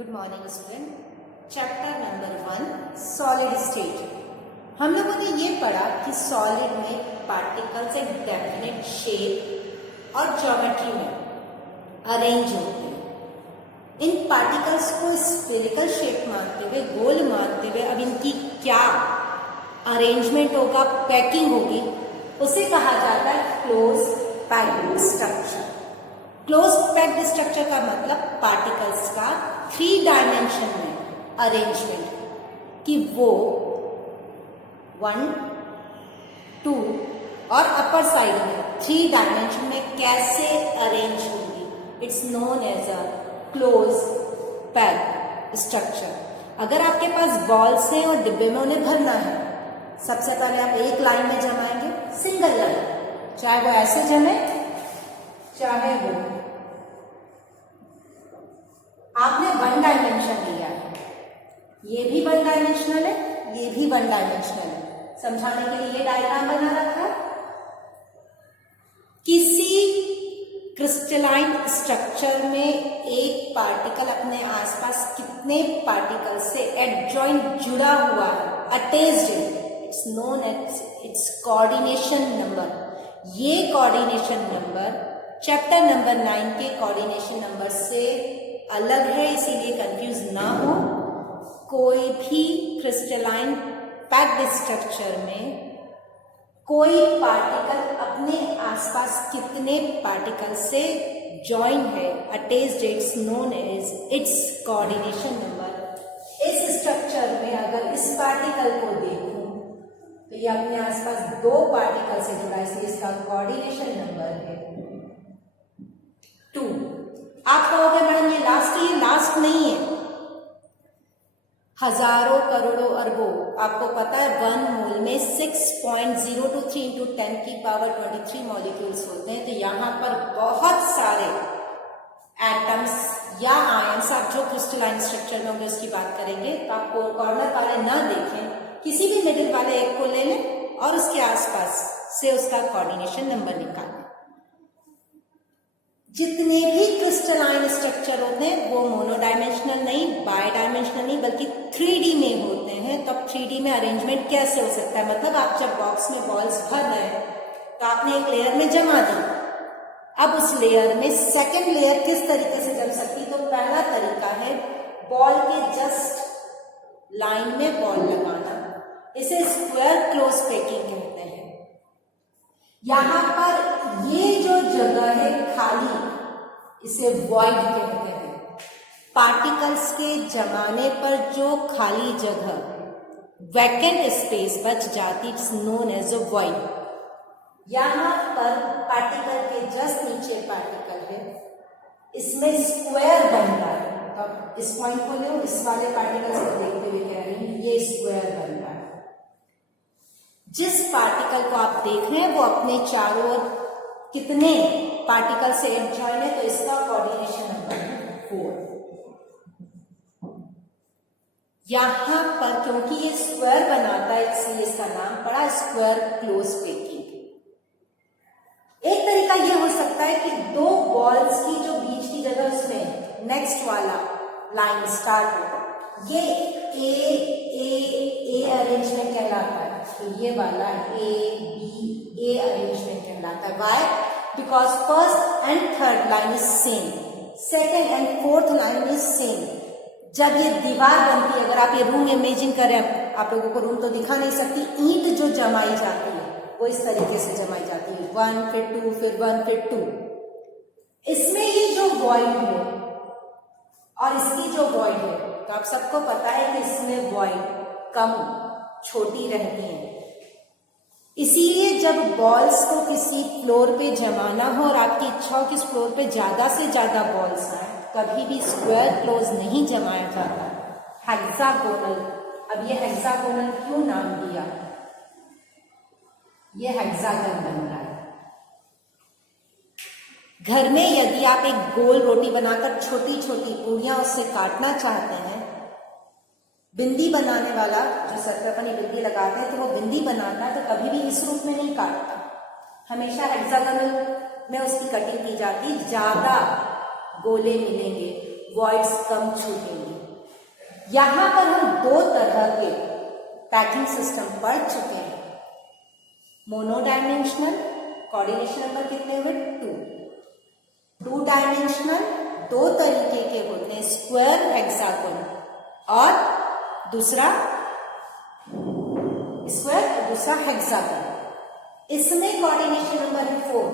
Good morning student. Chapter number 1 solid state. हम लोगों ने ये पढ़ा कि सॉलिड में पार्टिकल्स एक डेफिनेट शेप और ज्योमेट्री में अरेंज होते हैं। इन पार्टिकल्स को स्फेरिकल शेप मानते हुए, गोल मानते हुए, अब इनकी क्या अरेंजमेंट होगा, पैकिंग होगी, उसे कहा जाता है close packed structure. Close packed structure का मतलब पार्टिकल्स का 3 डायमेंशन में अरेंजमेंट, कि वो 1, 2 और अपर साइड में 3 डायमेंशन में कैसे अरेंज होंगी। It's known as a close packed structure. अगर आपके पास बॉल्स हैं और डिब्बे में उन्हें भरना है, सबसे पहले आप एक लाइन में जमाएंगे, सिंगल लाइन, चाहे वो ऐसे जमे चाहे वो आपने 1 डायमेंशन लिया है, ये भी 1 डायमेंशनल है, ये भी 1 डायमेंशनल है। समझाने के लिए ये डायग्राम बना रखा है। किसी क्रिस्टलाइन स्ट्रक्चर में एक पार्टिकल अपने आसपास कितने पार्टिकल से एडजॉइंट जुड़ा हुआ है, attached, it's known as its coordination number. ये कोऑर्डिनेशन नंबर चैप्टर नंबर 9 के कोऑर्डिनेशन नंबर से अलग है, इसीलिए कंफ्यूज ना हो। कोई भी क्रिस्टलाइन पैक्ड स्ट्रक्चर में कोई पार्टिकल अपने आसपास कितने पार्टिकल से जॉइन है, attached, it's known as its coordination number. इस स्ट्रक्चर में अगर इस पार्टिकल को देखूं तो ये अपने आसपास 2 पार्टिकल से जुड़ा है, इसलिए इसका कोऑर्डिनेशन नंबर है 2। आप कहोगे मैडम ये लास्ट नहीं है, हजारों करोड़ों अरबों, आपको पता है 1 मोल में 6.023 × 10⁻23 मॉलिक्यूल्स होते हैं। तो यहाँ पर बहुत सारे एटम्स या आयंस, आप जो क्रिस्टलाइन स्ट्रक्चर में होंगे उसकी बात करेंगे, तो आपको कॉर्नर वाले ना देखें, किसी भी मिडिल वाले एक को ले लें और उसके आसपास से उसका कोऑर्डिनेशन नंबर निकालें। जितने भी क्रिस्टलाइन स्ट्रक्चर होते हैं वो मोनोडायमेंशनल नहीं, बाई डायमेंशनल नहीं, बल्कि 3D में होते हैं। तब 3D में अरेंजमेंट कैसे हो सकता है? मतलब आप जब बॉक्स में बॉल्स भर रहे हैं तो आपने एक लेयर में जमा दी, अब उस लेयर में सेकेंड लेयर किस तरीके से जम सकती? तो पहला तरीका है बॉल के जस्ट लाइन में बॉल लगाना, इसे स्क्वायर क्लोज पैकिंग कहते हैं। यहां पर ये जो जगह है खाली, इसे वॉइड कहते हैं। पार्टिकल्स के जमाने पर जो खाली जगह, वैकेंट स्पेस बच जाती, it's known as a void. यहां पर पार्टिकल के जस्ट नीचे पार्टिकल है, इसमें स्क्वायर बनता है। तो इस पॉइंट को लो, इस वाले पार्टिकल्स को देखते हुए कह रही हूं, ये स्क्वायर बनता है। जिस पार्टिकल को आप देख रहे हैं वो अपने चारों ओर कितने पार्टिकल से एडजॉइन है, तो इसका कोऑर्डिनेशन नंबर है 4। यहां पर क्योंकि ये स्क्वायर बनाता है, इसलिए इसका नाम पड़ा स्क्वायर क्लोज पैकिंग। एक तरीका यह हो सकता है कि 2 बॉल्स की जो बीच की जगह, उसमें नेक्स्ट वाला लाइन स्टार्ट हो, ये ए अरेंजमेंट कहलाता है। तो ये वाला ए अरेंजमेंट कहलाता है। Why? Because first and third line is same, second and fourth line is same. जब ये दीवार बनती है, अगर आप ये रूम इमेजिन करें, आप लोगों को रूम तो दिखा नहीं सकती, ईंट जो जमाई जाती है वो इस तरीके से जमाई जाती है, 1 फिर 2 फिर 1 फिर 2। इसमें ये जो वॉइड है और इसकी जो वॉइड है, तो आप सबको पता है कि इसमें वॉइड कम, छोटी रहती है। इसीलिए जब बॉल्स को किसी फ्लोर पे जमाना हो और आपकी इच्छा हो कि इस फ्लोर पे ज्यादा से ज्यादा बॉल्स आए, कभी भी स्क्वायर क्लोज नहीं जमाया जाता, हेक्सागोनल। अब ये हेक्सागोनल क्यों नाम दिया? ये हेक्सागन बन रहा है। घर में यदि आप एक गोल रोटी बनाकर छोटी छोटी पूरियां उससे काटना चाहते हैं, बिंदी बनाने वाला जो सर पर अपनी बिंदी लगाते हैं तो वो बिंदी बनाता है, तो कभी भी इस रूप में नहीं काटता, हमेशा हेक्सागोनल में उसकी कटिंग की जाती, ज्यादा गोले मिलेंगे। वॉइड्स कम छूटेंगे। यहां पर हम दो तरह के पैकिंग सिस्टम पढ़ चुके हैं। मोनोडायमेंशनल कोऑर्डिनेशन नंबर कितने हुए? 2 डायमेंशनल दो तरीके के होते हैं, स्क्वायर हेक्सागोन और दूसरा स्क्वायर और दूसरा हेक्सागोन। इसमें कोऑर्डिनेशन नंबर है 4,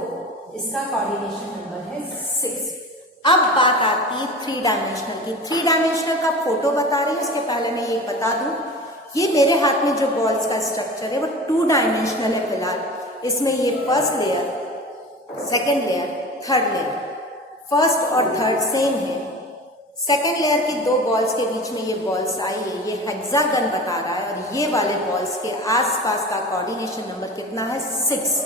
इसका कोऑर्डिनेशन नंबर है 6। अब बात आती है 3 डायमेंशनल की। 3 डायमेंशनल का फोटो बता रही हूं, उसके पहले मैं ये बता दूं, ये मेरे हाथ में जो बॉल्स का स्ट्रक्चर है वो 2 डायमेंशनल है फिलहाल। इसमें ये first layer, second layer, third layer. First और थर्ड सेम है। सेकेंड लेयर की 2 बॉल्स के बीच में ये बॉल्स आई है, ये हेक्सागन बता रहा है, और ये वाले बॉल्स के आसपास का कोऑर्डिनेशन नंबर कितना है? 6।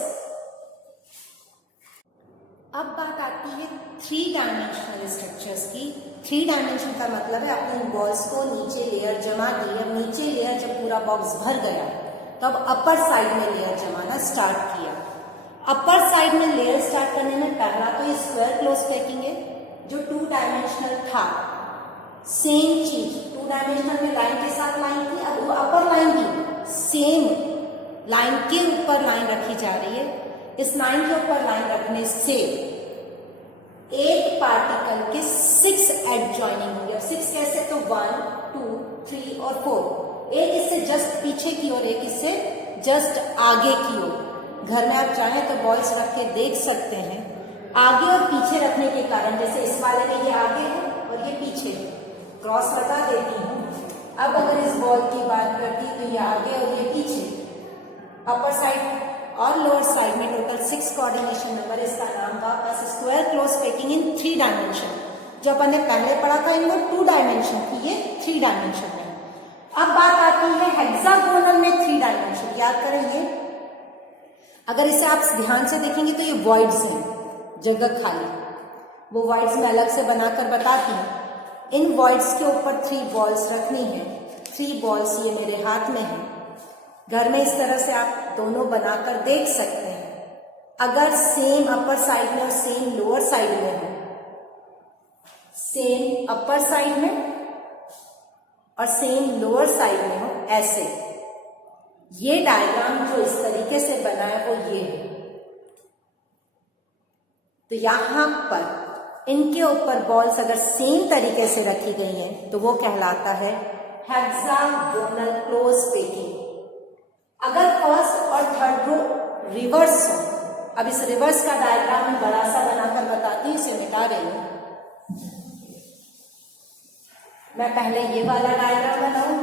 अब बात आती है 3 डायमेंशनल स्ट्रक्चर्स की। 3 डायमेंशन का मतलब है आपने इन बॉल्स को नीचे लेयर जमा दी। अब नीचे लेयर जब पूरा बॉक्स भर गया तब अपर साइड में लेयर जमाना स्टार्ट किया। अपर साइड में लेयर स्टार्ट करने में पहला तो ये स्क्वायर क्लोज पैकिंग है जो 2 डायमेंशनल था। सेम चीज 2 डायमेंशनल में लाइन के साथ लाइन थी, अब वो अपर लाइन भी सेम लाइन के ऊपर लाइन रखी जा रही है। इस लाइन के ऊपर लाइन रखने से 8 पार्टिकल के 6 एडजॉइनिंग होंगे। अब 6 कैसे? तो 1, 2, 3 और 4। एक इससे जस्ट पीछे की ओर, एक इससे जस्ट आगे की ओर। घर में आप चाहें तो बॉल्स रख के देख सकते हैं। आगे और पीछे रखने के कारण, जैसे इस वाले में ये आगे है और ये पीछे है, क्रॉस बता देती हूँ। अब अगर इस बॉल की बात करती तो ये आगे और ये पीछे, अपर साइड और लोअर साइड में टोटल 6 कोऑर्डिनेशन नंबर। इसका नाम था square close packing in 3 dimension. जो अपन ने पहले पढ़ा था इनको 2 डायमेंशन की, ये 3 डायमेंशन में। अब बात आती है हेक्सागोनल में 3 डायमेंशन। याद करेंगे, अगर इसे आप ध्यान से देखेंगे तो ये वॉइड्स हैं, जगह खाली। वो वॉइड्स में अलग से बनाकर बताती हूँ। इन वॉइड्स के ऊपर 3 बॉल्स रखनी है। 3 बॉल्स ये मेरे हाथ में है। घर में इस तरह से आप दोनों बनाकर देख सकते हैं। अगर सेम अपर साइड में और सेम लोअर साइड में हो, सेम अपर साइड में और सेम लोअर साइड में हो, ऐसे, ये डायग्राम जो इस तरीके से बना है वो ये है। तो यहां पर इनके ऊपर बॉल्स अगर सेम तरीके से रखी गई हैं तो वो कहलाता है हेक्सागोनल क्लोज पैकिंग। अगर फर्स्ट और थर्ड रो रिवर्स हो, अब इस रिवर्स का डायग्राम बड़ा सा बनाकर बताती हूँ, इसे मिटा रही हूं। मैं पहले ये वाला डायग्राम बनाऊं,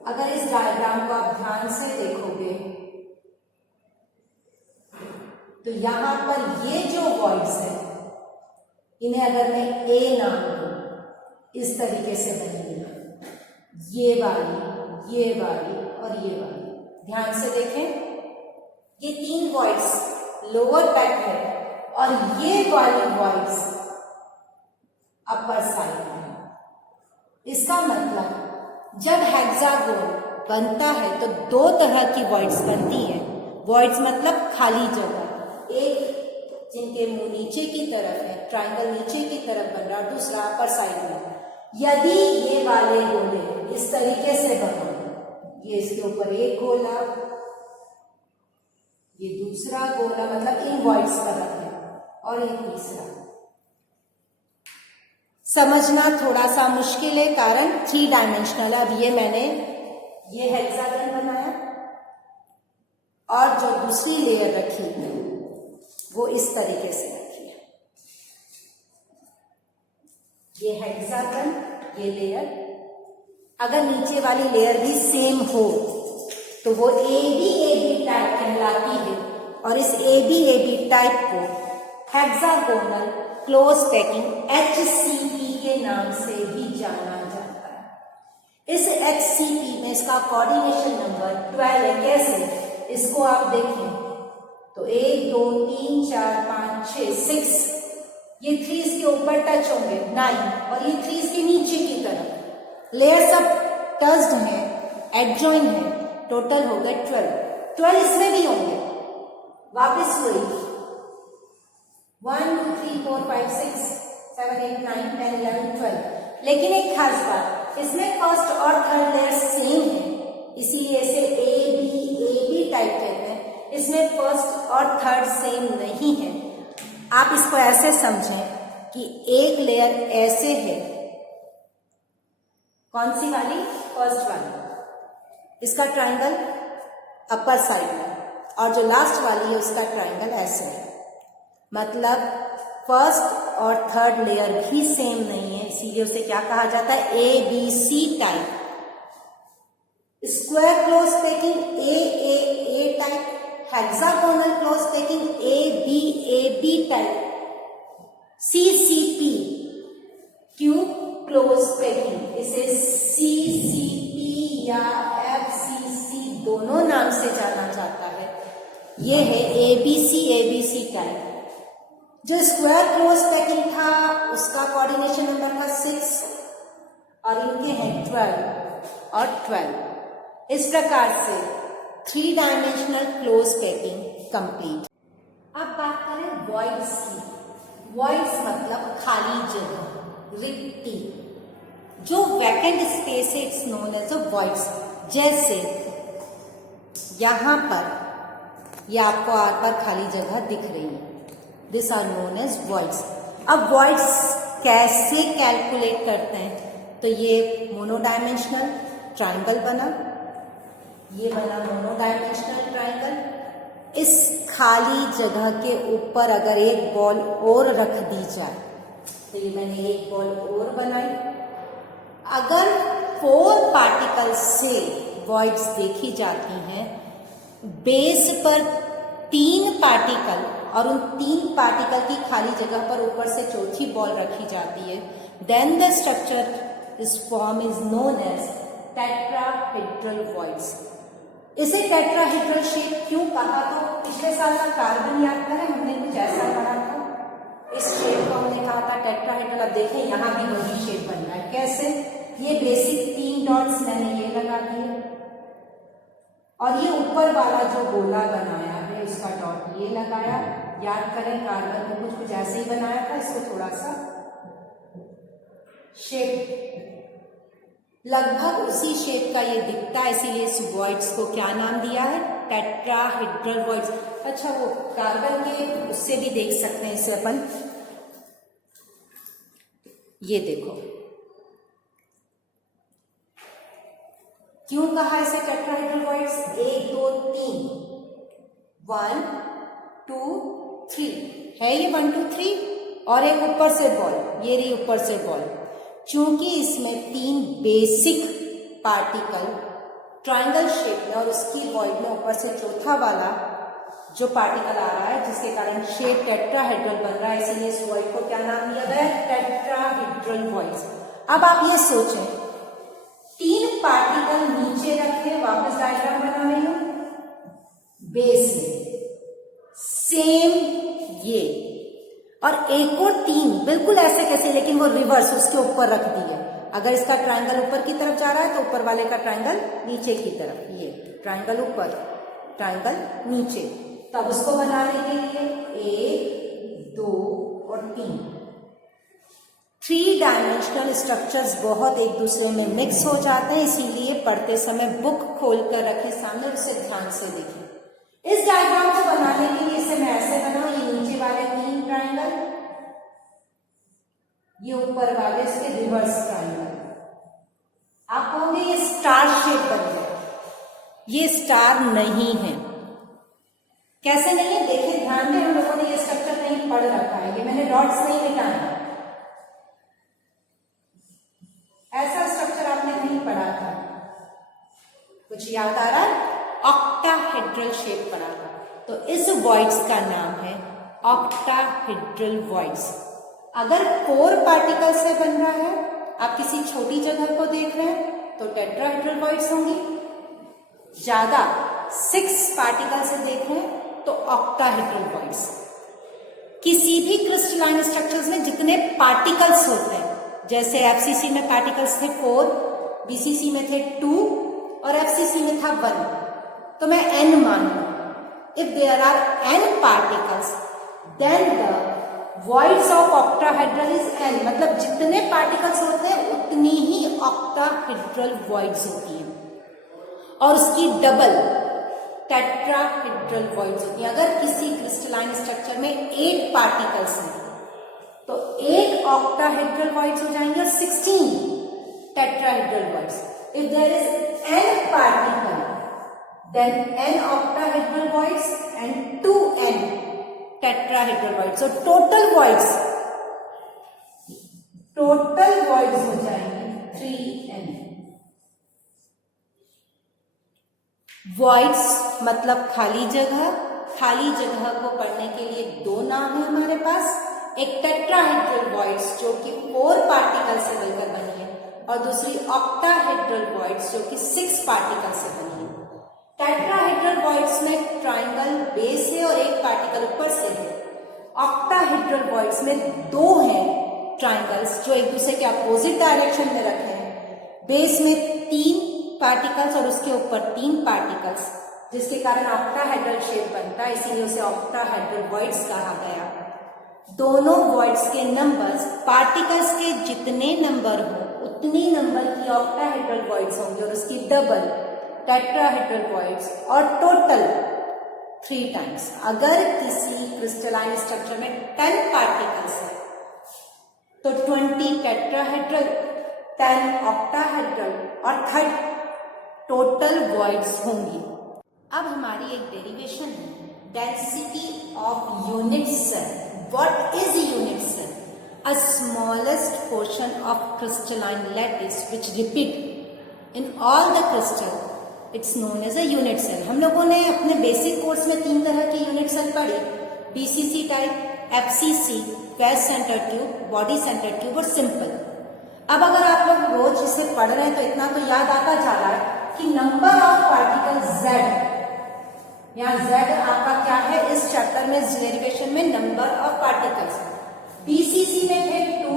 अगर इस डायग्राम को आप ध्यान से देखोगे तो यहां पर ये जो वॉइड्स है इन्हें अगर मैं ए नाम दूं, इस तरीके से बनेगी, ये वाली, ये वाली और ये वाली। ध्यान से देखें, ये 3 वॉइड्स लोअर पैक है और ये वाली वॉइड्स अपर साइड है। इसका मतलब जब हेक्सागोन बनता है तो 2 तरह की वॉइड्स बनती हैं। वॉइड्स मतलब खाली जगह, एक जिनके मुंह नीचे की तरफ है, ट्रायंगल नीचे की तरफ बन रहा है, दूसरा अपर साइड में। यदि ये वाले गोले इस तरीके से बना, ये इसके ऊपर एक गोला, ये दूसरा गोला, मतलब इन वॉइड्स का रखें, और ये तीसरा। समझना थोड़ा सा मुश्किल है कारण 3 डायमेंशनल है। अब ये मैंने ये हेक्सागन बनाया और जो दूसरी लेयर रखी वो इस तरीके से रखी है। ये हेक्सागन, ये लेयर, अगर नीचे वाली लेयर भी सेम हो तो वो AB टाइप कहलाती है और इस AB टाइप को हेक्सागोनल क्लोज पैकिंग HCP के नाम से भी जाना जाता है। इस HCP में इसका कोऑर्डिनेशन नंबर 12 है। कैसे? इसको आप देखें तो 1, 2, 3, 4, 5, 6, 6, ये 3 के ऊपर टच होंगे 9 और ये 3 के नीचे की तरफ लेयर सब टच्ड है, एडजॉइन है, टोटल हो गए 12 इसमें भी होंगे। वापस हुई 1 2 3 4 5 6 7 8 9 10 11 12। लेकिन एक खास बात, इसमें फर्स्ट और थर्ड लेयर सेम है, इसीलिए इसे ए बी टाइप कहते हैं। इसमें फर्स्ट और थर्ड सेम नहीं है। आप इसको ऐसे समझें कि एक लेयर ऐसे है, कौन सी वाली? फर्स्ट वाली, इसका ट्रायंगल अपर साइड में, और जो लास्ट वाली है उसका ट्रायंगल ऐसे है। मतलब फर्स्ट और थर्ड लेयर भी सेम नहीं है, इसीलिए उसे क्या कहा जाता है? A B C type. Square close packing A type, hexagonal close packing A B type, CCP cube close packing, इसे CCP या FCC दोनों नाम से जाना जाता है। ये है ABC टाइप। जो स्क्वायर क्लोज पैकिंग था उसका कोऑर्डिनेशन नंबर था 6 और इनके हैं 12 और 12। इस प्रकार से 3 डायमेंशनल क्लोज पैकिंग कंप्लीट। अब बात करें वॉइड्स की। वॉइड्स मतलब खाली जगह, रिक्ति, जो वैकेंट स्पेस है, it's known as a voids. जैसे यहां पर ये आपको आर पर खाली जगह दिख रही है, this are known as voids. अब वॉइड्स कैसे कैलकुलेट करते हैं? तो ये मोनोडायमेंशनल ट्रायंगल बना, ये बना मोनोडायमेंशनल ट्रायंगल। इस खाली जगह के ऊपर अगर एक बॉल और रख दी जाए, तो ये मैंने एक बॉल और बनाई। अगर 4 पार्टिकल से वॉइड्स देखी जाती हैं, बेस पर 3 पार्टिकल और उन 3 पार्टिकल की खाली जगह पर ऊपर से चौथी बॉल रखी जाती है, then the structure this form is known as tetrahedral voids. इसे टेट्राहेड्रल शेप क्यों कहा? तो पिछले साल का कार्बन याद करें, हमने कुछ ऐसा पढ़ा था। इस शेप को हमने कहा था टेट्राहेड्रल। अब देखें यहाँ भी वही शेप बन रहा है। कैसे? ये बेसिक 3 डॉट्स मैंने ये लगा दिए और ये ऊपर वाला जो गोला बनाया है उसका डॉट ये लगाया। याद करें कार्बन में कुछ ऐसे ही बनाया था, इसको थोड़ा सा शेप लगभग उसी शेप का ये दिखता है, इसीलिए इस वॉइड्स को क्या नाम दिया है? Tetrahedral voids. अच्छा, वो कार्बन के उससे भी देख सकते हैं इसे अपन। ये देखो, क्यों कहा इसे टेट्राहेड्रल वॉइड्स? 1 2 3 1 2 3 है ये 1 2 3 और एक ऊपर से बॉल, ये रही ऊपर से बॉल। क्योंकि इसमें 3 बेसिक पार्टिकल ट्रायंगल शेप में और उसकी वॉइड में ऊपर से चौथा वाला जो पार्टिकल आ रहा है, जिसके कारण शेप टेट्राहेड्रल बन रहा है, इसीलिए इस वॉइड को क्या नाम दिया गया? Tetrahedral voids. अब आप ये सोचें, 3 पार्टिकल नीचे रखे, वापस डायग्राम बना रही हूं, बेस में सेम ये, और एक और 3 बिल्कुल ऐसे कैसे, लेकिन वो रिवर्स उसके ऊपर रख दिए। अगर इसका ट्रायंगल ऊपर की तरफ जा रहा है तो ऊपर वाले का ट्रायंगल नीचे की तरफ, ये ट्रायंगल ऊपर ट्रायंगल नीचे। तब उसको बनाने के लिए 1 2 और 3 डायमेंशनल स्ट्रक्चर्स बहुत एक दूसरे में मिक्स हो जाते हैं, इसीलिए पढ़ते समय बुक खोल कर रखें सामने, उसे ध्यान से देखें। इस डायग्राम को बनाने के लिए इसे मैं ऐसे बनाऊं, ये नीचे वाले 3 ट्रायंगल, ये ऊपर वाले इसके रिवर्स ट्रायंगल। आप कहोगे ये स्टार शेप बन गया, ये स्टार नहीं है। कैसे नहीं है? देखिए ध्यान दें, हम लोगों ने ये स्ट्रक्चर नहीं पढ़ रखा है, ये मैंने डॉट्स नहीं मिटाया, ऐसा स्ट्रक्चर आपने नहीं पढ़ा था। कुछ याद आ रहा है? ऑक्टाहेड्रल शेप पढ़ा था। तो इस वॉइड्स का नाम है ऑक्टाहेड्रल वॉइड्स। अगर 4 पार्टिकल से बन रहा है, आप किसी छोटी जगह को देख रहे हैं तो टेट्राहेड्रल वॉइड्स होंगी। ज्यादा 6 पार्टिकल से देख रहे हैं तो ऑक्टाहेड्रल वॉइड्स। किसी भी क्रिस्टलाइन स्ट्रक्चर्स में जितने पार्टिकल्स होते हैं, जैसे एफसीसी में पार्टिकल्स थे 4, बीसीसी में थे 2 और एफसीसी में था 1, तो मैं n मान लूं, if there are n particles, then the voids of octahedral is n, मतलब जितने particles होते हैं उतनी ही octahedral voids होती हैं, और उसकी डबल टेट्राहेड्रल voids होती हैं. अगर किसी क्रिस्टलाइन स्ट्रक्चर में 8 particles हैं तो 8 octahedral voids हो जाएंगे और 16 tetrahedral voids. If there is n particle, then n octahedral voids and 2n tetrahedral voids. So total voids हो जाएंगे 3n. voids मतलब खाली जगह. खाली जगह को पढ़ने के लिए दो नाम है हमारे पास. एक टेट्राहेड्रल voids जो कि 4 पार्टिकल से मिलकर बनी है, और दूसरी ऑक्टाहेड्रल voids जो कि 6 पार्टिकल से बनी है. टेट्राहेड्रल voids में ट्राइंगल बेस है और एक पार्टिकल ऊपर से है. ऑक्टाहेड्रल voids में 2 हैं ट्राइंगल्स जो एक दूसरे के अपोजिट डायरेक्शन में रखे हैं. बेस में 3 पार्टिकल्स और उसके ऊपर 3 पार्टिकल्स, जिसके कारण ऑक्टाहेड्रल शेप बनता है, इसीलिए उसे ऑक्टाहेड्रल voids कहा गया. दोनों voids के नंबर्स पार्टिकल्स के जितने नंबर हो उतनी नंबर की ऑक्टाहेड्रल voids होंगे और उसकी डबल टेट्राहेड्रल voids, और टोटल 3 टाइम्स. अगर किसी क्रिस्टलाइन स्ट्रक्चर में 10 पार्टिकल्स है तो 20 टेट्राहेड्रल, 10 ऑक्टाहेड्रल और 30 टोटल voids होंगी. अब हमारी एक डेरिवेशन है, density of unit cell. What is a unit cell? A smallest portion of crystalline lattice which repeat in all the crystal. It's known as a unit cell. हम लोगों ने अपने बेसिक कोर्स में 3 तरह की यूनिट सेल पढ़ी, BCC type, FCC, face centre tube, body centre tube और simple. अब अगर आप लोग रोज इसे पढ़ रहे हैं तो इतना तो याद आता जा रहा है कि नंबर ऑफ पार्टिकल Z, यहाँ Z आपका क्या है इस चैप्टर में, इस डेरिवेशन में नंबर ऑफ पार्टिकल्स. BCC में थे 2,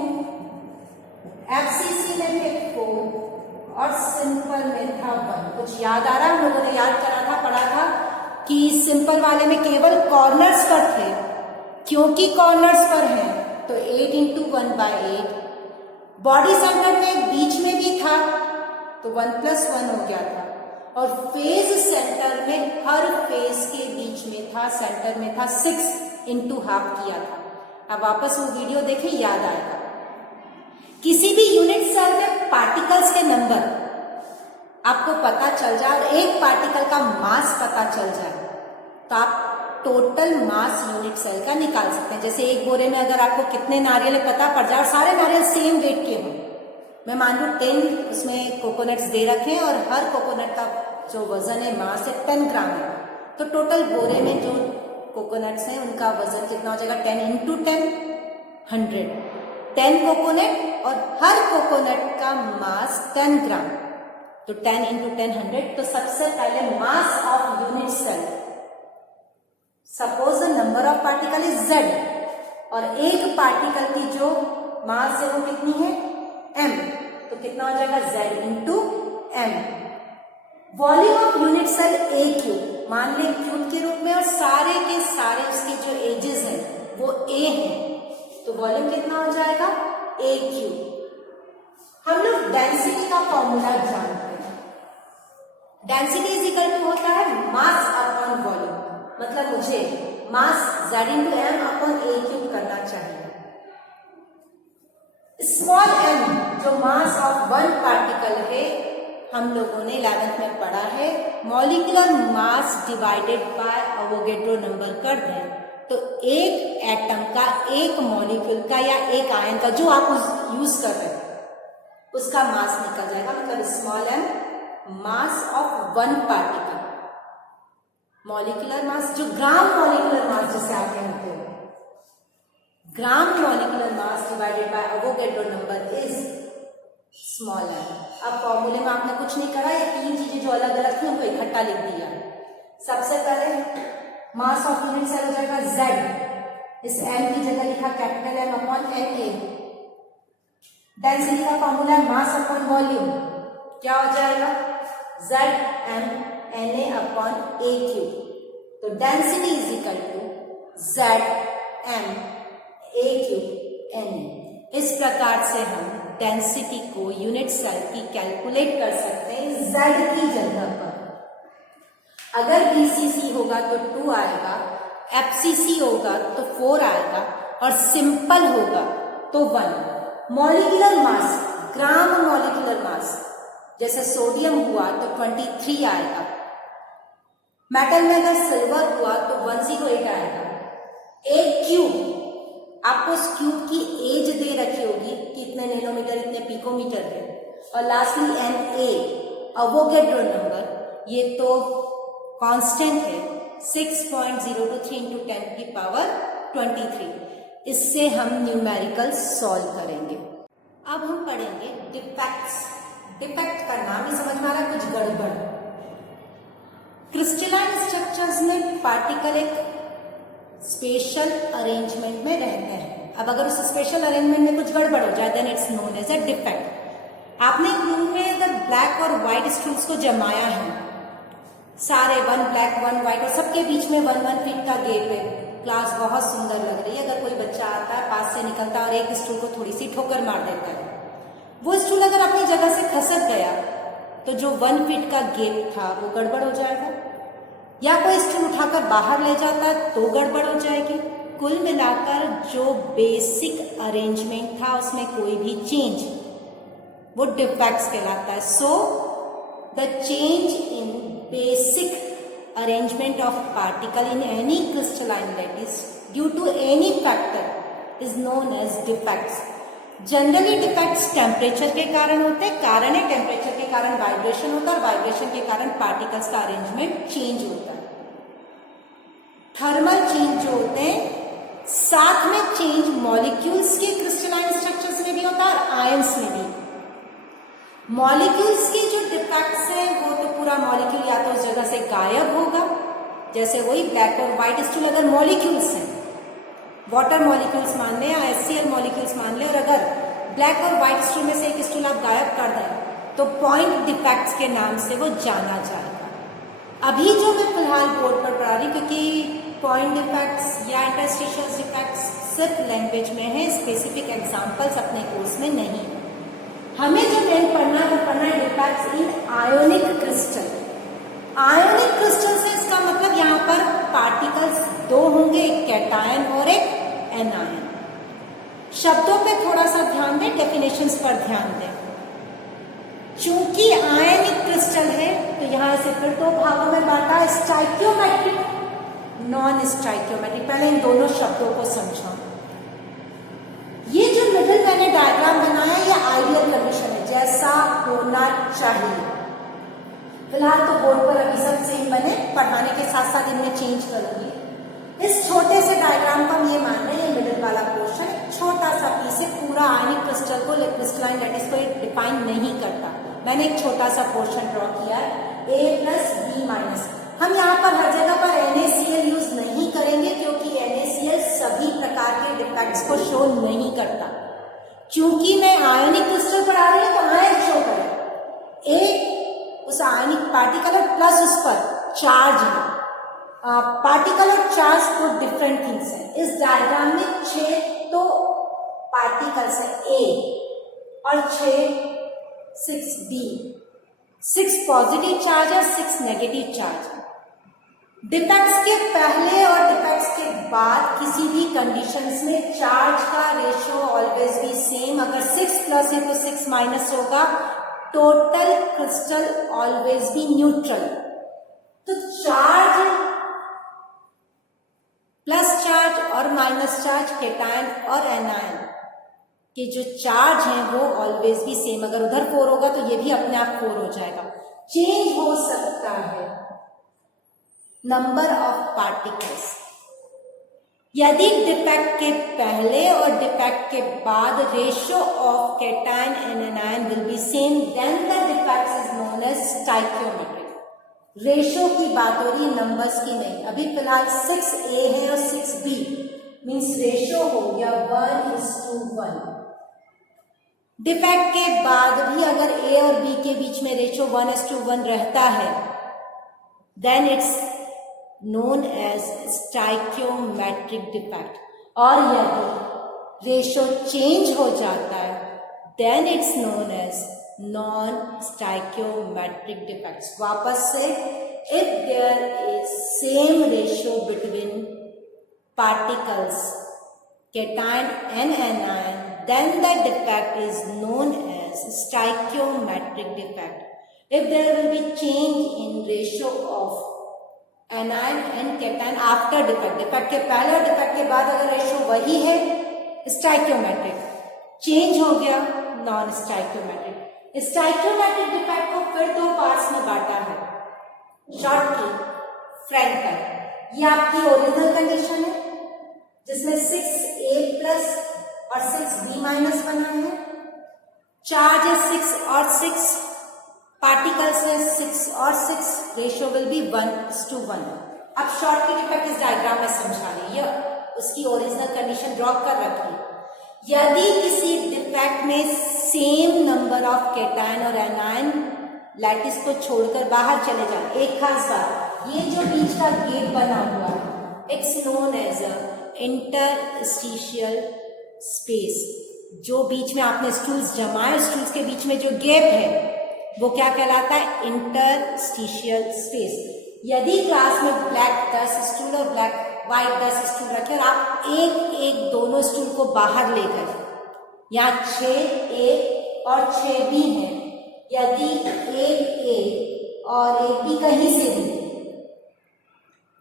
FCC में थे 4 और सिंपल में था 1. कुछ याद आ रहा है? हम लोगों ने याद करा था, पढ़ा था कि सिंपल वाले में केवल कॉर्नर्स पर थे. क्योंकि कॉर्नर्स पर हैं तो 8 into 1/8. बॉडी सेंटर में बीच में भी था तो 1 + 1 हो गया था, और फेज सेंटर में हर फेज के बीच में था, सेंटर में था 6 into ½ किया था. अब वापस वो वीडियो देखें, याद आएगा. किसी भी यूनिट सेल में पार्टिकल्स के नंबर आपको पता चल जाए और एक पार्टिकल का मास पता चल जाए तो आप टोटल मास यूनिट सेल का निकाल सकते हैं. जैसे एक बोरे में अगर आपको कितने नारियल पता पड़ जाए और सारे नारियल सेम वेट के हों, मैं मान लू 10 उसमें कोकोनट्स दे रखे हैं और हर कोकोनट का जो वजन है, मास है 10 ग्राम है, तो टोटल बोरे में जो कोकोनट्स हैं उनका वजन कितना हो जाएगा? 10 into 10 100. 10 कोकोनट और हर कोकोनट का मास 10 ग्राम, तो 10 into 10 100. तो सबसे पहले mass of unit cell, suppose the number of particle is Z और एक पार्टिकल की जो मास है वो कितनी है? M. तो कितना हो जाएगा? Z into M. Volume of unit cell A cube, मान लें क्यूब के रूप में, और सारे के सारे उसके जो एजेस हैं वो A हैं, तो वॉल्यूम कितना हो जाएगा? A cube. हम लोग डेंसिटी का फॉर्मूला जानते हैं. डेंसिटी इज इक्वल टू होता है मास अपॉन वॉल्यूम. मतलब मुझे मास Z into M upon A cube करना चाहिए. स्मॉल m जो मास ऑफ 1 पार्टिकल है, हम लोगों ने 11th में पढ़ा है. Molecular mass divided by Avogadro number कर दें तो एक एटम का, एक मॉलिक्यूल का या एक आयन का जो आप यूज कर रहे हैं उसका मास निकल जाएगा. मतलब small m mass of 1 particle. Molecular mass जो ग्राम मॉलिक्यूलर मास जिसे आप कहते हो, gram molecular mass divided by Avogadro number is small m. अब फॉर्मूले में आपने कुछ नहीं करा, ये 3 चीजें जो अलग अलग थी उनको इकट्ठा लिख दिया. सबसे पहले मास ऑफ यूनिट सेल हो जाएगा Z, इस m की जगह लिखा capital M upon Na. Density का फॉर्मूला है मास अपॉन वॉल्यूम, क्या हो जाएगा? Z m Na upon A cube. तो density is equal to ZmA³ इस प्रकार से हम डेंसिटी को यूनिट सेल की कैलकुलेट कर सकते हैं Z की जगह पर। अगर BCC होगा तो 2 आएगा, FCC होगा तो 4 आएगा और सिंपल होगा तो 1। मॉलिक्यूलर मास, ग्राम मॉलिक्यूलर मास, जैसे सोडियम हुआ तो 23 आएगा, मेटल में अगर सिल्वर हुआ तो 108 आएगा। एक क्यूब, आपको उस क्यूब की एज दे रखी होगी कि इतने नैनोमीटर, इतने पिकोमीटर है। और लास्टली Na, अवोगैड्रो नंबर, ये तो कांस्टेंट है, 6.023 × 10⁻23। इससे हम न्यूमेरिकल सॉल्व करेंगे। अब हम पढ़ेंगे डिफेक्ट्स। डिफेक्ट का नाम ही समझ में आ रहा है, कुछ गड़बड़। क्रिस्टलाइन स्ट्रक्चर्स में पार्टिकल एक स्पेशल अरेंजमेंट में रहते हैं। अब अगर उस स्पेशल अरेंजमेंट में कुछ गड़बड़ हो जाए then it's known as a defect. आपने एक रूम में अगर ब्लैक और व्हाइट स्टूल्स को जमाया है, सारे 1 ब्लैक 1 व्हाइट और सबके बीच में 1 फीट का गैप है, क्लास बहुत सुंदर लग रही है। अगर कोई बच्चा आता है, पास से निकलता है और एक स्टूल को थोड़ी सी ठोकर मार देता है, वो स्टूल अगर अपनी जगह से खसक गया तो जो 1 फीट का गैप था वो गड़बड़ हो जाएगा। या कोई स्टूल उठाकर बाहर ले जाता है तो गड़बड़ हो जाएगी। कुल मिलाकर जो बेसिक अरेंजमेंट था उसमें कोई भी चेंज, वो डिफेक्ट्स कहलाता है। So the change in basic arrangement of particle in any crystalline lattice due to any factor is known as defects. Generally defects temperature के कारण होते हैं, कारण है टेम्परेचर के कारण वाइब्रेशन होता है और वाइब्रेशन के कारण पार्टिकल्स का अरेंजमेंट चेंज होता है। थर्मल चेंज जो होते हैं, साथ में चेंज मॉलिक्यूल्स के क्रिस्टलाइन स्ट्रक्चर्स में भी होता है और आयंस में भी। मॉलिक्यूल्स की जो डिफेक्ट्स हैं वो तो पूरा मॉलिक्यूल या तो उस जगह से गायब होगा, जैसे वही ब्लैक और व्हाइट स्टूल अगर मॉलिक्यूल्स हैं, वाटर मॉलिक्यूल्स मान लें या HCl मॉलिक्यूल्स मान लें, और अगर ब्लैक और व्हाइट स्टूल में से एक स्टूल आप गायब कर दें तो पॉइंट डिफेक्ट्स के नाम से वो जाना जाएगा। अभी जो मैं फिलहाल बोर्ड पर पढ़ा रही हूँ, क्योंकि पॉइंट डिफेक्ट्स या इंटरस्टिशियल डिफेक्ट्स सिर्फ लैंग्वेज में है, स्पेसिफिक एग्जाम्पल्स अपने कोर्स में नहीं। हमें जो मेन पढ़ना है वो पढ़ना है defects in ionic crystal. Ionic crystal से इसका मतलब यहाँ पर पार्टिकल्स 2 होंगे, एक कैटायन और एक एनायन। शब्दों पे थोड़ा सा ध्यान दें, डेफिनेशंस पर ध्यान दें। चूंकि आयनिक क्रिस्टल है तो यहाँ इसे फिर 2 भागों में बांटा, स्टाइकियोमेट्रिक, नॉन स्टाइकियोमेट्रिक। पहले इन दोनों शब्दों को समझाऊं। ये जो मिडिल मैंने डायग्राम बनाया ये आइडियल कंडीशन है, जैसा होना चाहिए। फिलहाल तो बोर्ड पर अभी सब सेम बने, पढ़ाने के साथ साथ इनमें चेंज करूंगी। इस छोटे से डायग्राम को हम ये मान रहे हैं, मिडिल वाला पोर्शन छोटा सा पीस है, पूरा आयनिक क्रिस्टल को, क्रिस्टलाइन लैटिस को डिफाइन नहीं करता। मैंने एक छोटा सा पोर्शन ड्रॉ किया है, A+B-। हम यहाँ पर हर जगह पर NaCl यूज नहीं करेंगे क्योंकि NaCl सभी प्रकार के डिफेक्ट्स को शो नहीं करता। क्योंकि मैं आयनिक क्रिस्टल पढ़ा रही हूँ तो आयन शो करें, एक उस आयनिक पार्टिकल और प्लस उस पर चार्ज है। पार्टिकल और चार्ज तो डिफरेंट थिंग्स है। इस डायग्राम में 6 तो पार्टिकल्स है A और 6 B, 6 पॉजिटिव चार्ज है, 6 नेगेटिव चार्ज है। डिफेक्ट्स के पहले और डिफेक्ट्स के बाद किसी भी कंडीशंस में चार्ज का रेशियो ऑलवेज भी सेम। अगर 6+ है तो 6- होगा। टोटल क्रिस्टल ऑलवेज भी न्यूट्रल। तो चार्ज, प्लस चार्ज और माइनस चार्ज, कैटायन और एनायन के जो चार्ज हैं वो ऑलवेज भी सेम। अगर उधर 4 होगा तो ये भी अपने आप 4 हो जाएगा। चेंज हो सकता है नंबर ऑफ पार्टिकल्स। यदि डिफेक्ट के पहले और डिफेक्ट के बाद ratio of cation and anion will be same, then the defect is known as stoichiometric. Ratio की बात हो रही, नंबर्स की नहीं। अभी फिलहाल 6A है और 6B, मीन्स रेशियो हो गया 1:1। डिफेक्ट के बाद भी अगर A और B के बीच में रेशियो 1:1 रहता है, then it's known as stoichiometric defect. और यदि रेशो चेंज हो जाता है then it's known as non-stoichiometric defects. वापस से, if there is same ratio between particles cation and anion, then that defect is known as stoichiometric defect. If there will be change in ratio of anion and cation after defect, defect के पहले और defect के बाद अगर ratio वही है stoichiometric, change हो गया नॉन स्टाइक्योमेट्रिक. स्टाइक्योमेट्रिक डिफेक्ट को फिर दो पार्ट्स में बांटा है, शॉर्ट की, फ्रैंकल. ये आपकी ओरिजिनल कंडीशन है जिसमें 6A प्लस और 6B माइनस बना है. चार्ज है 6 और 6, पार्टिकल्स है 6 और 6, रेशियो विल बी 1:1. अब शॉर्ट की डिफेक्ट इस डायग्राम में समझा रही है, उसकी ओरिजिनल कंडीशन ड्रॉ कर रखी. यदि किसी डिफेक्ट में सेम नंबर ऑफ केटायन और एनायन लैटिस को छोड़कर बाहर चले जाए, एक खास बात, ये जो बीच का गेप बना हुआ है it's known as a interstitial space. जो बीच में आपने स्टूल्स जमाए, स्टूल्स के बीच में जो गैप है वो क्या कहलाता है? Interstitial space. यदि क्लास में ब्लैक 10 स्टूल और ब्लैक व्हाइट 10 स्टूल रखे और आप एक एक दोनों स्टूल को बाहर ले गए, यहाँ 6A और 6B है, यदि एक A और एक B कहीं से भी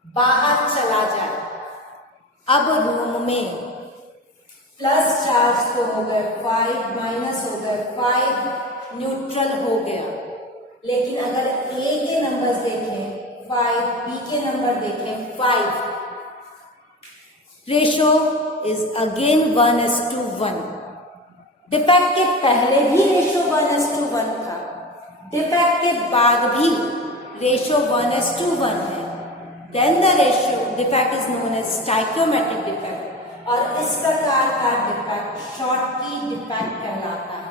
बाहर चला जाए, अब रूम में प्लस चार्ज तो हो गए 5, माइनस हो गए 5, न्यूट्रल हो गया. लेकिन अगर A के नंबर्स देखें 5, B के नंबर देखें 5, रेशो इज अगेन 1:1. डिफेक्ट के पहले भी रेशो 1:1 था, डिफेक्ट के बाद भी रेशो 1:1 है. Then the ratio defect is known as stoichiometric defect. और इस प्रकार का डिफेक्ट शॉर्ट की डिफेक्ट कहलाता है.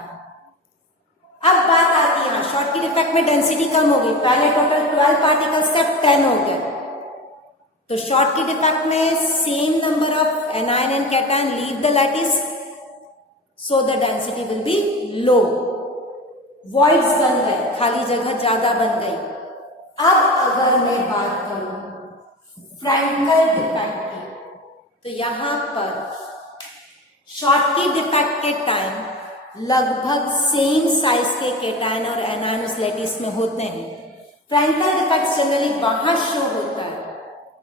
अब बात आती है यहाँ, शॉर्ट की डिफेक्ट में डेंसिटी कम हो गई, पहले टोटल 12 पार्टिकल्स से 10 हो गए. तो शॉर्ट की डिफेक्ट में same number of anion and cation leave the lattice, so the density will be low. Voids बन गए, खाली जगह ज्यादा बन गई. अब अगर मैं बात करूं फ्रैंकल डिफेक्ट की, तो यहां पर शॉर्ट की डिफेक्ट के टाइम लगभग सेम साइज के केटायन और एनायन उस लैटिस में होते हैं. फ्रैंकल डिफेक्ट जनरली वहां शो होता है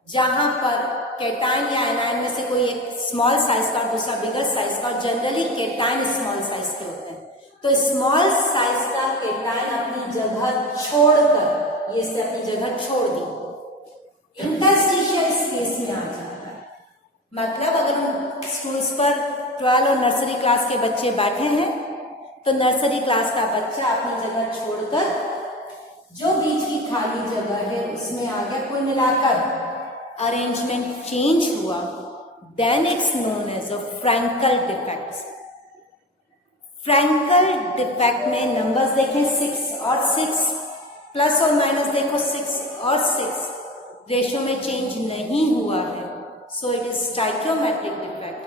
जहां पर केटायन या एनायन में से कोई एक स्मॉल साइज का, दूसरा बिगर साइज का, और जनरली केटायन स्मॉल साइज के होते हैं. तो स्मॉल साइज का केटायन अपनी जगह छोड़कर, ये इसने अपनी जगह छोड़ दी, इंटरस्टिशियल स्पेस में आ जाता है. मतलब अगर स्कूल्स पर 12 और नर्सरी क्लास के बच्चे बैठे हैं तो नर्सरी क्लास का बच्चा अपनी जगह छोड़कर जो बीच की खाली जगह है उसमें आ गया, कुल मिलाकर अरेंजमेंट चेंज हुआ, then it's known as a Frenkel defect. Frenkel defect में नंबर्स देखें 6 और 6, प्लस और माइनस देखो 6 और 6, रेशियो में चेंज नहीं हुआ है, so it is stoichiometric defect.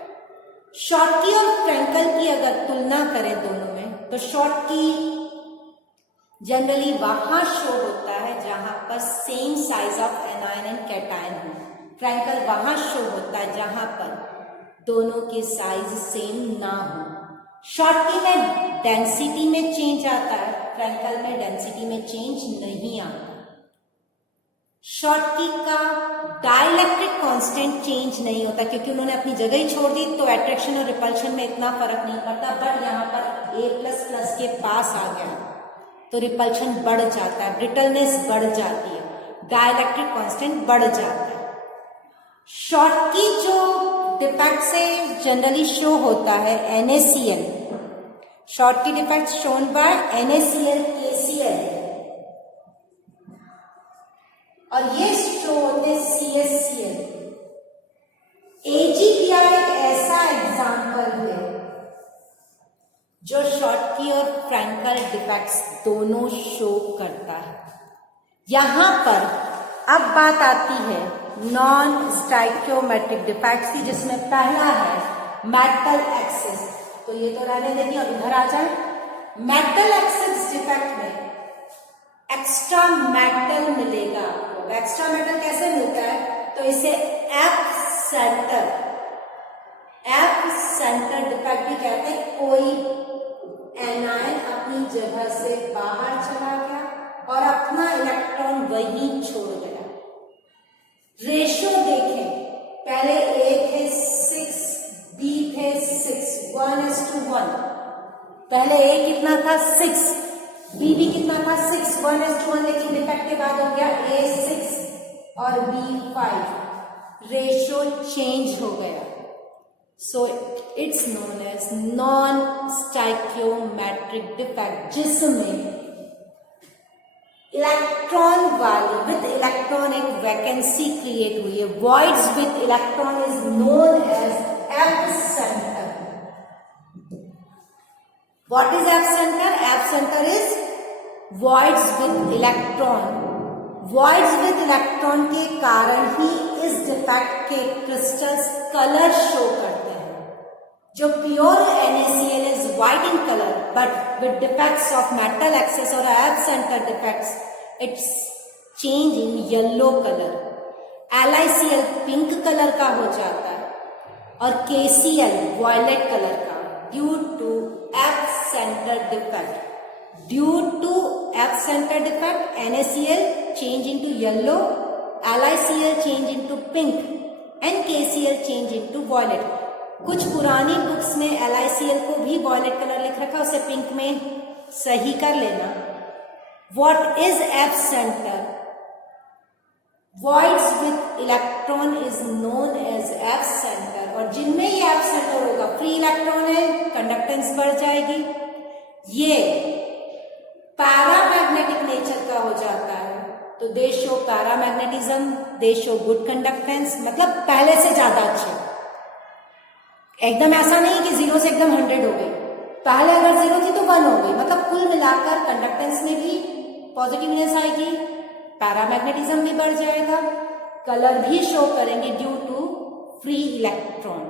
Short की और फ्रैंकल की अगर तुलना करें दोनों में, तो शॉर्ट की जनरली वहां शो होता है जहां पर same size of anion and cation हो. फ्रैंकल वहां शो होता है जहां पर दोनों के साइज सेम ना हो. शॉर्ट की में डेंसिटी में चेंज आता है, फ्रैंकल में डेंसिटी में चेंज नहीं आता. शॉर्ट की का डाइलेक्ट्रिक कांस्टेंट चेंज नहीं होता क्योंकि उन्होंने अपनी जगह ही छोड़ दी, तो अट्रैक्शन और रिपल्शन में इतना फर्क नहीं पड़ता. बट यहाँ पर A++ के पास आ गया तो रिपल्शन बढ़ जाता है, ब्रिटलनेस बढ़ जाती है, डाइलेक्ट्रिक कांस्टेंट बढ़ जाता है. शॉर्ट की जो डिफेक्ट से जनरली शो होता है NaCl. शॉर्ट की defect shown by NaCl, KCl, और ये शो होते CSCl. AgPr एक ऐसा एग्जाम्पल है जो शॉर्ट की और फ्रैंकल डिफेक्ट्स दोनों शो करता है. यहां पर अब बात आती है नॉन स्टाइकियोमेट्रिक डिफेक्ट्स की, जिसमें पहला है मेटल एक्सेस। तो ये तो रहने देती, अब इधर आ जाए। मेटल एक्सेस डिफेक्ट में एक्स्ट्रा मेटल मिलेगा आपको। एक्स्ट्रा मेटल कैसे मिलता है? तो इसे एफ सेंटर डिफेक्ट भी कहते हैं। कोई एनायन अपनी जगह से बाहर चला गया और अपना इलेक्ट्रॉन वहीं छोड़ गया। रेशियो देखें, पहले ए थे 6, बी थे 6, 1:1। पहले ए कितना था 6, बी भी कितना था 6, 1:1। लेकिन डिफेक्ट के बाद हो गया ए 6 और बी 5। रेशियो चेंज हो गया। So it's known as non stoichiometric defect, जिसमें इलेक्ट्रॉन वाली विद इलेक्ट्रॉन एक वैकेंसी क्रिएट हुई है। Voids with electron is known as F centre. What is F centre? F centre is voids with electron. Voids with electron के कारण ही इस defect के crystals colour show करते हैं। जो pure NaCl is white in colour, but with defects of metal excess और F centre defects it's change in yellow colour. LiCl pink colour का हो जाता है और KCl वॉयलेट कलर का, due to F centre defect. Due to F center defect, NaCl change into yellow, LiCl change into pink and KCl change into violet. कुछ पुरानी books में LiCl को भी violet कलर लिख रखा, उसे पिंक में सही कर लेना। What is F center? Voids with electron is known as F center। और जिनमें ये F center होगा, फ्री इलेक्ट्रॉन है, कंडक्टेंस बढ़ जाएगी। ये पैरामैग्नेटिक नेचर का हो जाता है, तो दे शो पैरामैग्नेटिज्म, दे शो गुड कंडक्टेंस, मतलब पहले से ज्यादा अच्छे। एकदम ऐसा नहीं कि 0 से एकदम 100 हो गई। पहले अगर 0 थी तो 1 हो गई, मतलब कुल मिलाकर कंडक्टेंस में भी पॉजिटिवनेस आएगी, पैरामैग्नेटिज्म भी बढ़ जाएगा, कलर भी शो करेंगे ड्यू टू फ्री इलेक्ट्रॉन।